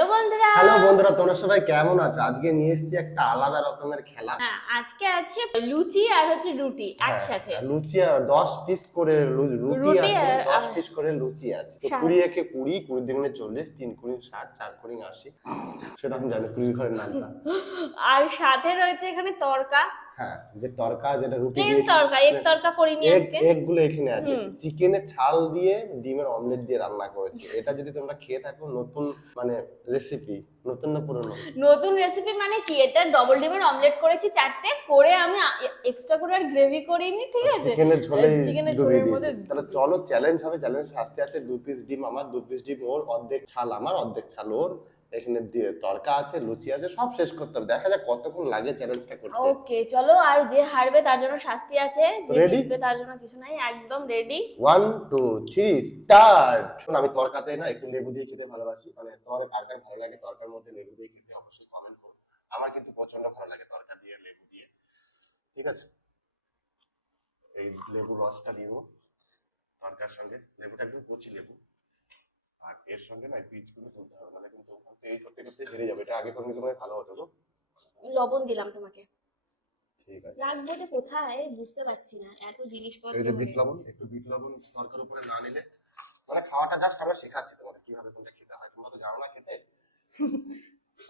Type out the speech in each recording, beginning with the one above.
Hello বন্ধুরা। Hello বন্ধুরা তোমরা সবাই কেমন আছো? আজকে নিয়ে এসেছি একটা আলাদা রকমের খেলা। হ্যাঁ আজকে আছে লুচি আর হচ্ছে রুটি একসাথে। হ্যাঁ, লুচি আর দশ পিস করে রুটি আছে আর- দশ আর- পিস করে লুচি আছে। তো সাত- কুড়ি একে কুড়ি কুড়ি দিনে চল্লিশ তিন কুড়ি ষাট চার কুড়ি আশি। সেটা আমি জানি কুড়ি ঘরের নামটা। আর সাথে রয়েছে এখানে তরকা। হ্যাঁ যে তরকা যেটা রুটি প্লেন তরকা এক তরকা করিনি এগ আজকে? এগগুলো এখানে আছে। চিকেনের ছাল দিয়ে ডিমের অমলেট দিয়ে রান্না করেছি। এটা যদি তোমরা খেয়ে থাকো নতুন মানে রেসিপি নতুন না পুরনো। নতুন রেসিপি মানে কি? এটা ডবল ডিমের অমলেট করেছি চারটে করে আমি এক্সট্রা করে আর গ্রেভি করিনি ঠিক আছে? চিকেনের ঝোলে চিকেনের ঝোলের মধ্যে তাহলে চলো চ্যালেঞ্জ হবে চ্যালেঞ্জ আসতে আছে। দু পিস ডিম আমার দু পিস ডিম ওর অর্ধেক ছাল আমার অর্ধেক ছাল ওর। এখানে তরকা আছে লুচি আছে সব শেষ করতে হবে। দেখা যাক কতক্ষণ লাগে চ্যালেঞ্জটা করতে। ওকে চলো আর যে হারবে তার জন্য শাস্তি আছে যে জিতবে তার জন্য কিছু নাই একদম ready one two three start শোন আমি তরকাতে না একটু লেবু দিয়ে খেতে ভালোবাসি। মানে তোমার কার কার ভালো লাগে তরকার মধ্যে লেবু দিয়ে খেতে অবশ্যই কমেন্ট করো। আমার কিন্তু প্রচণ্ড ভালো লাগে তরকা দিয়ে লেবু দিয়ে। ঠিক আছে? এই লেবু রসটা দিব। তরকার সঙ্গে। লেবুটা একদম কচি লেবু। আর এর সঙ্গে না বীজগুলো তুলতে হবে নাহলে কিন্তু এই করতে করতে হেরে যাবে। এটা আগে করে নিলে ভালো হতো গো। লবণ দিলাম তোমাকে। ঠিক আছে। রাখব যে কোথায় বুঝতে পারছি না এত জিনিসপত্র এই যে বিট লবণ একটু বিট লবণ তরকার উপরে না নিলে মানে খাওয়াটা জাস্ট আমরা শেখাচ্ছি তোমাদের কীভাবে কোনটা খেতে হয়। তোমরা তো জানো না খেতে।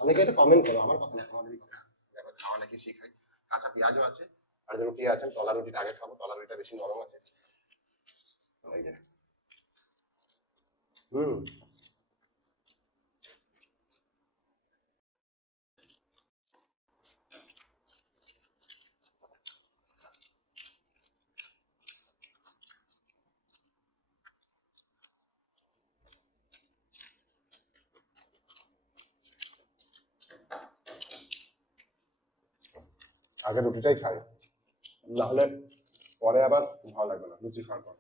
অনেকে এটা কমেন্ট করো আমার কথা না তোমাদেরই কথা। দেখো খাওয়া নাকি শেখাই। কাঁচা পেঁয়াজও আছে আর যে রুটি আছে তলা রুটিটা আগে খাব তলা রুটিটা বেশি নরম আছে। এই যে। আগে রুটিটাই খাই নাহলে পরে আবার ভালো লাগবে না লুচি খাওয়ার পর।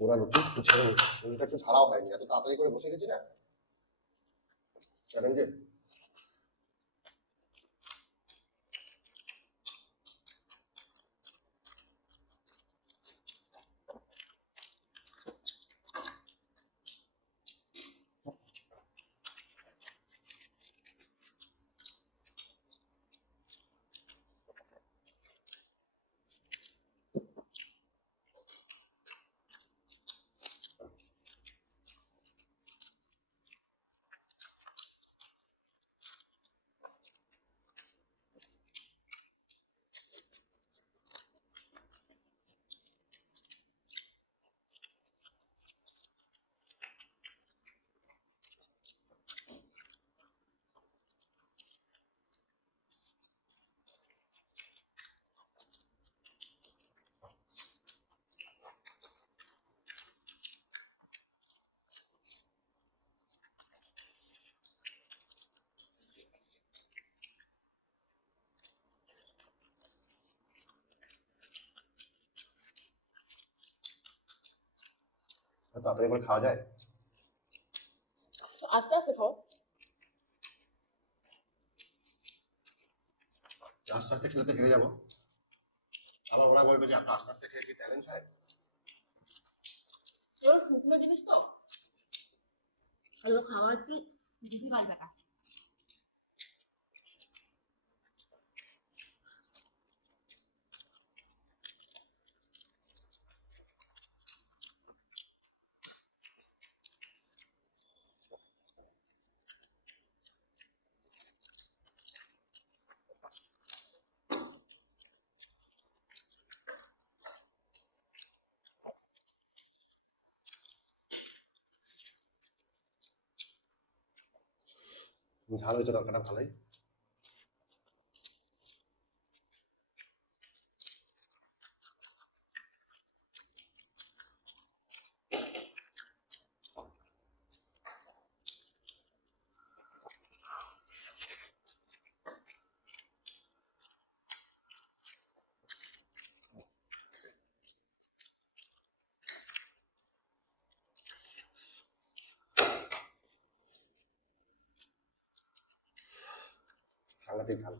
ওরা রুটি ছেড়ে একটু ছাড়াও হয়নি। এত তাড়াতাড়ি করে বসে গেছি না। চ্যালেঞ্জে তাড়াতাড়ি করে খাওয়া যায়? আস্তে আস্তে খাও। আস্তে আস্তে খেলে তো হেরে যাব। আবার ওরা বলবে যে এত আস্তে আস্তে খেয়ে কি চ্যালেঞ্জ হয়? শুকনো জিনিস তো? খাওয়া একটু ডিফিকাল্ট ব্যাপার। ঝাল হয়েছে তরকাটা ভালোই। সাংঘাতিক ঝাল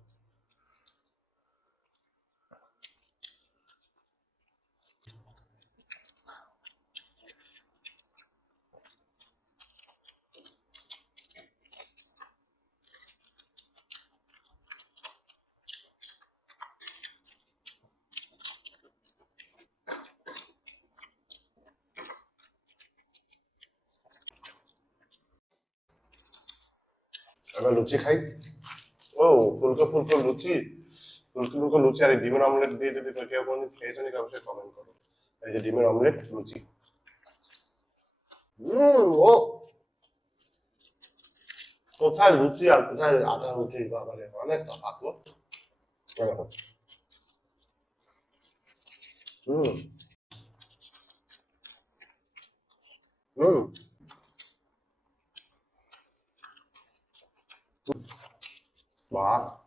এবার লুচি খাই। ফুলকো ফুলকো লুচি ফুলকো ফুলকো লুচি আর ডিমের অমলেট দিয়ে যদি কেউ কোনো খেয়েছো নাকি অবশ্যই কমেন্ট করো। এই যে ডিমের অমলেট লুচি। হুম ও! কোথায় লুচি আর কোথায় আটা লুচি, বাবারে, অনেক। দেখো। হুম হুম 娃。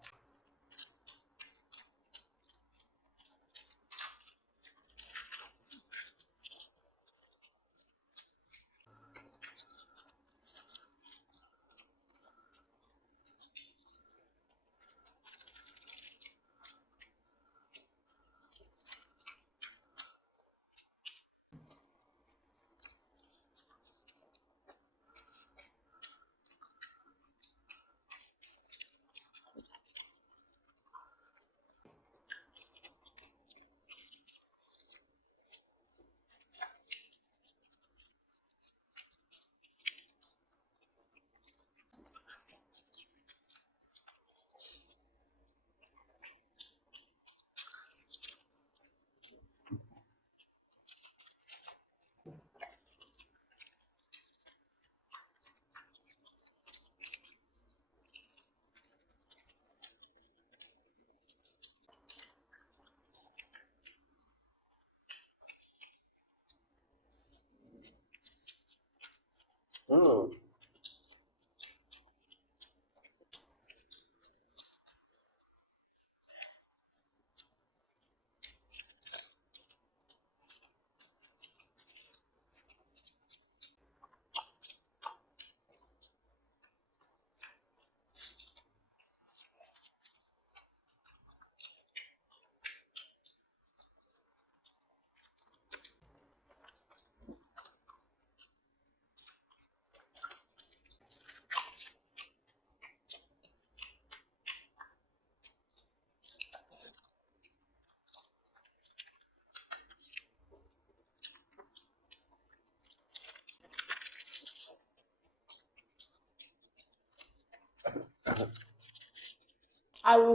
আলু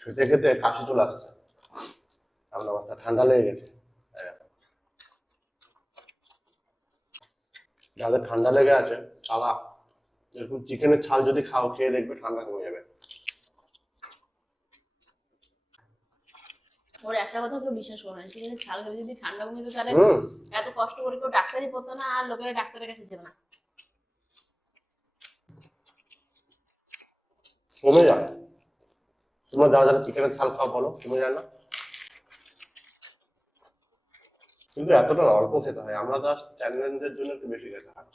খেতে খেতে কাশি চলে আসছে আমার অবস্থা ঠান্ডা লেগে গেছে। যাদের ঠান্ডা লেগে আছে, তারা এরকম চিকেনের ছাল যদি খাও, খেয়ে দেখবে ঠান্ডা কমে যাবে ওর একটা কথা কেউ বিশ্বাস করবে না। চিকেনের ছাল খেলে যদি ঠান্ডা কমে যেত তাহলে এত কষ্ট করে কেউ ডাক্তারই পড়তো না আর লোকেরা ডাক্তারের কাছে যেত না। কমে যায় তোমরা যারা যারা চিকেনের ছাল বলো? কমে যায় না কিন্তু এতটা অল্প খেতে হয়। আমরা তো স্ট্যান্ডার্ডের জন্য একটু বেশি খেতে হয়।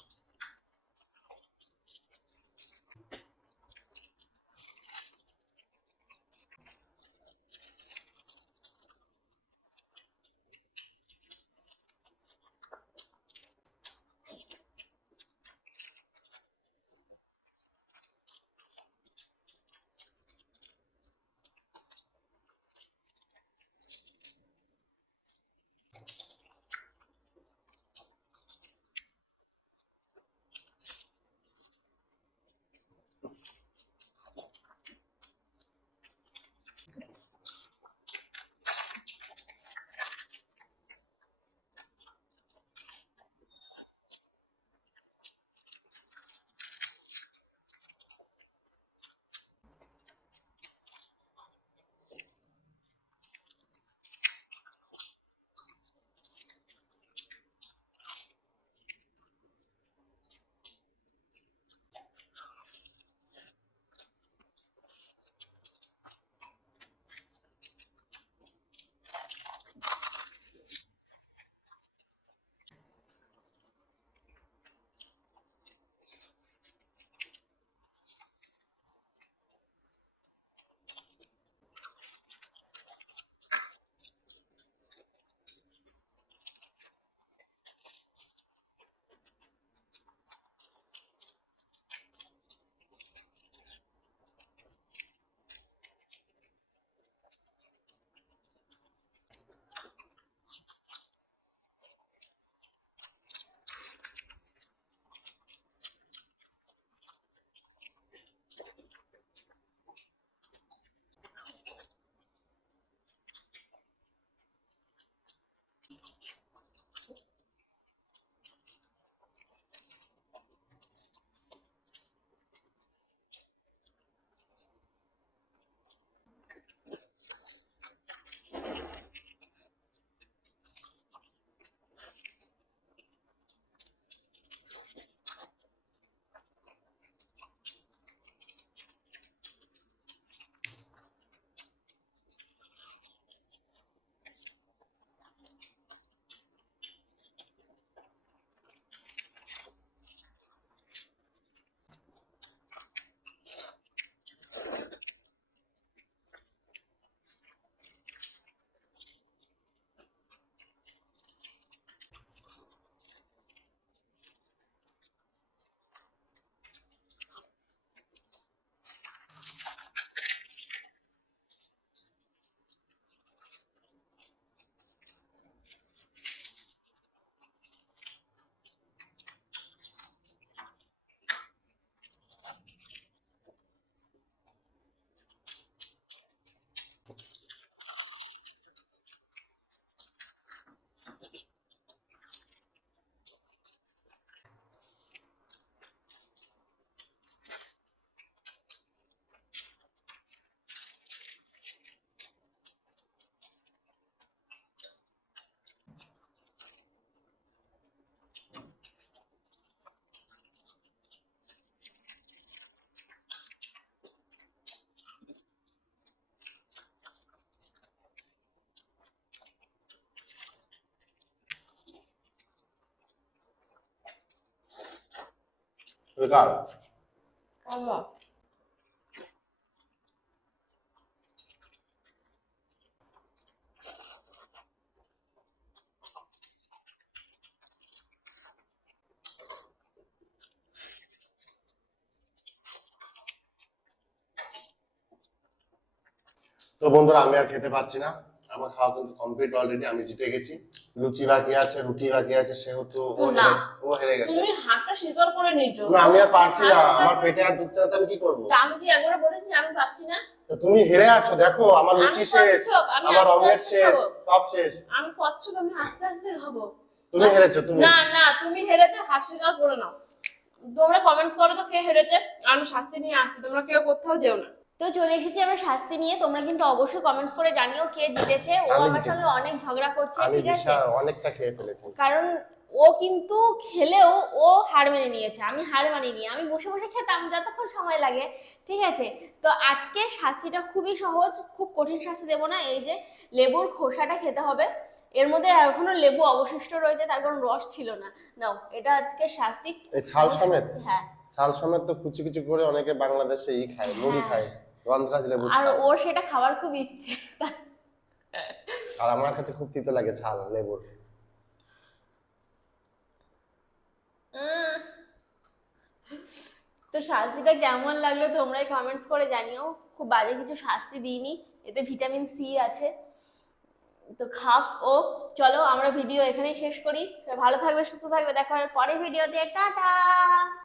তো বন্ধুরা আমি আর খেতে পারছি না। আমার খাওয়া কিন্তু কমপ্লিট অলরেডি আমি জিতে গেছি। লুচি বাকি আছে রুটি বাকি আছে সেহেতু ও হেরে- ও হেরে গেছে। তুমি হাতটা স্বীকার করে নিয়েছো। না আমি আর পারছি না। আমার পেটে আর ঢুকছে না আমি কি করব? আমি কি একবার বলেছি আমি পাচ্ছি না? তুমি হেরে আছো দেখো আমার লুচি শেষ আমার অমলেট শেষ সব শেষ। আমি কচ্ছপ আমি আস্তে আস্তে খাব। তুমি হেরেছো তুমি। না না তুমি হেরেছো স্বীকার করে নাও। তোমরা কমেন্ট করো তো কে হেরেছে আমি শাস্তি নিয়ে আসছি তোমরা কেউ কোথাও যেও না। তো চলে এসেছি আমরা শাস্তি নিয়ে। তোমরা কিন্তু অবশ্যই কমেন্টস করে জানিও কে জিতেছে। ও আমার সঙ্গে অনেক ঝগড়া করছে ঠিক আছে? অনেকটা খেয়ে ফেলেছি। কারণ ও কিন্তু খেলেও ও হার মেনে নিয়েছে। আমি হার মানিনি আমি বসে বসে খেতাম যতক্ষণ সময় লাগে ঠিক আছে? তো আজকে শাস্তিটা খুবই সহজ খুব কঠিন শাস্তি দেবো না। এই যে লেবুর খোসাটা খেতে হবে। এর মধ্যে এখনও লেবু অবশিষ্ট রয়েছে তার কারণ রস ছিল না। নাও এটা আজকে শাস্তি। ছাল সমেত? হ্যাঁ। ছাল সমেত তো কুচি কুচি করে অনেকে বাংলাদেশে ই খায় মুড়ি হ্যাঁ। খায়। গন্ধরাজ লেবু আর ওর সেটা খাওয়ার খুব ইচ্ছে। আর আমার কাছে খুব তিতো লাগে ছাল লেবুর। তো শাস্তিটা কেমন লাগল তোমরাই কমেন্টস করে জানিও। খুব বাজে কিছু শাস্তি দিইনি এতে ভিটামিন সি আছে। তো খাক ও চলো আমরা ভিডিও এখানেই শেষ করি। ভালো থাকবে সুস্থ থাকবে দেখা হবে পরের ভিডিওতে টাটা!